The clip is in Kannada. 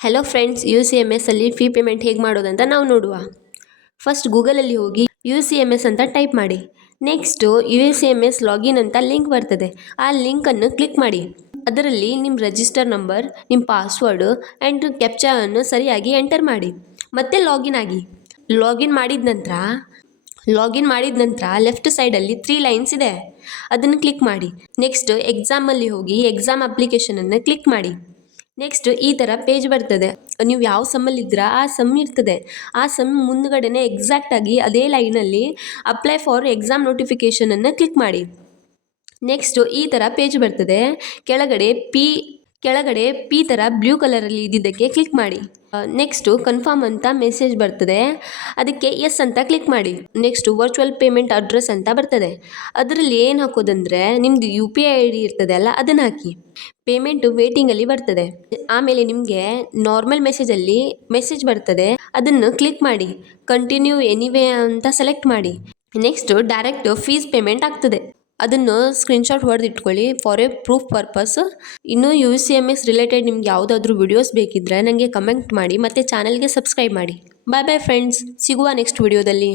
ಹಲೋ ಫ್ರೆಂಡ್ಸ್, UCMS ಅಲ್ಲಿ ಫೀ ಪೇಮೆಂಟ್ ಹೇಗೆ ಮಾಡೋದಂತ ನಾವು ನೋಡುವ. ಫಸ್ಟ್ ಗೂಗಲಲ್ಲಿ ಹೋಗಿ UCMS ಅಂತ ಟೈಪ್ ಮಾಡಿ. ನೆಕ್ಸ್ಟು UCMS ಲಾಗಿನ್ ಅಂತ ಲಿಂಕ್ ಬರ್ತದೆ. ಆ ಲಿಂಕನ್ನು ಕ್ಲಿಕ್ ಮಾಡಿ. ಅದರಲ್ಲಿ ನಿಮ್ಮ ರಿಜಿಸ್ಟರ್ ನಂಬರ್, ನಿಮ್ಮ ಪಾಸ್ವರ್ಡು ಆ್ಯಂಡ್ ಕ್ಯಾಪ್ಚಾವನ್ನು ಸರಿಯಾಗಿ ಎಂಟರ್ ಮಾಡಿ. ಮತ್ತೆ ಲಾಗಿನ್ ಆಗಿ. ಲಾಗಿನ್ ಮಾಡಿದ ನಂತರ ಲೆಫ್ಟ್ ಸೈಡಲ್ಲಿ 3 ಲೈನ್ಸ್ ಇದೆ, ಅದನ್ನು ಕ್ಲಿಕ್ ಮಾಡಿ. ನೆಕ್ಸ್ಟ್ ಎಕ್ಸಾಮಲ್ಲಿ ಹೋಗಿ ಎಕ್ಸಾಮ್ ಅಪ್ಲಿಕೇಶನನ್ನು ಕ್ಲಿಕ್ ಮಾಡಿ. ನೆಕ್ಸ್ಟ್ ಈ ಥರ ಪೇಜ್ ಬರ್ತದೆ. ನೀವು ಯಾವ ಸಮ್ಮಲ್ಲಿದ್ದೀರಾ ಆ ಸಮ್ ಇರ್ತದೆ. ಆ ಸಮ್ ಮುಂದ್ಗಡೆನೆ ಎಕ್ಸಾಕ್ಟಾಗಿ ಅದೇ ಲೈನಲ್ಲಿ ಅಪ್ಲೈ ಫಾರ್ ಎಕ್ಸಾಮ್ ನೋಟಿಫಿಕೇಷನನ್ನು ಕ್ಲಿಕ್ ಮಾಡಿ. ನೆಕ್ಸ್ಟು ಈ ಥರ ಪೇಜ್ ಬರ್ತದೆ. ಕೆಳಗಡೆ ಪಿ ಥರ ಬ್ಲೂ ಕಲರಲ್ಲಿ ಇದ್ದಿದ್ದಕ್ಕೆ ಕ್ಲಿಕ್ ಮಾಡಿ. ನೆಕ್ಸ್ಟು ಕನ್ಫರ್ಮ್ ಅಂತ ಮೆಸೇಜ್ ಬರ್ತದೆ, ಅದಕ್ಕೆ ಎಸ್ ಅಂತ ಕ್ಲಿಕ್ ಮಾಡಿ. ನೆಕ್ಸ್ಟು ವರ್ಚುವಲ್ ಪೇಮೆಂಟ್ ಅಡ್ರೆಸ್ ಅಂತ ಬರ್ತದೆ. ಅದರಲ್ಲಿ ಏನು ಹಾಕೋದಂದರೆ ನಿಮ್ಮದು UPI ID ಇರ್ತದೆ ಅಲ್ಲ, ಅದನ್ನು ಹಾಕಿ. ಪೇಮೆಂಟು ವೇಟಿಂಗಲ್ಲಿ ಬರ್ತದೆ. ಆಮೇಲೆ ನಿಮಗೆ ನಾರ್ಮಲ್ ಮೆಸೇಜಲ್ಲಿ ಮೆಸೇಜ್ ಬರ್ತದೆ, ಅದನ್ನು ಕ್ಲಿಕ್ ಮಾಡಿ. ಕಂಟಿನ್ಯೂ ಎನಿವೇ ಅಂತ ಸೆಲೆಕ್ಟ್ ಮಾಡಿ. ನೆಕ್ಸ್ಟು ಡೈರೆಕ್ಟ್ ಫೀಸ್ ಪೇಮೆಂಟ್ ಆಗ್ತದೆ. ಅದನ್ನು ಸ್ಕ್ರೀನ್ಶಾಟ್ ಹೊಡೆದು ಇಟ್ಕೊಳ್ಳಿ ಫಾರ್ ಎ ಪ್ರೂಫ್ ಪರ್ಪಸ್. ಇನ್ನು UCMS ರಿಲೇಟೆಡ್ ನಿಮ್ಗೆ ಯಾವುದಾದ್ರೂ ವಿಡಿಯೋಸ್ ಬೇಕಿದ್ದರೆ ನನಗೆ ಕಮೆಂಟ್ ಮಾಡಿ ಮತ್ತು ಚಾನಲ್ಗೆ ಸಬ್ಸ್ಕ್ರೈಬ್ ಮಾಡಿ. ಬಾಯ್ ಬಾಯ್ ಫ್ರೆಂಡ್ಸ್, ಸಿಗುವ ನೆಕ್ಸ್ಟ್ ವಿಡಿಯೋದಲ್ಲಿ.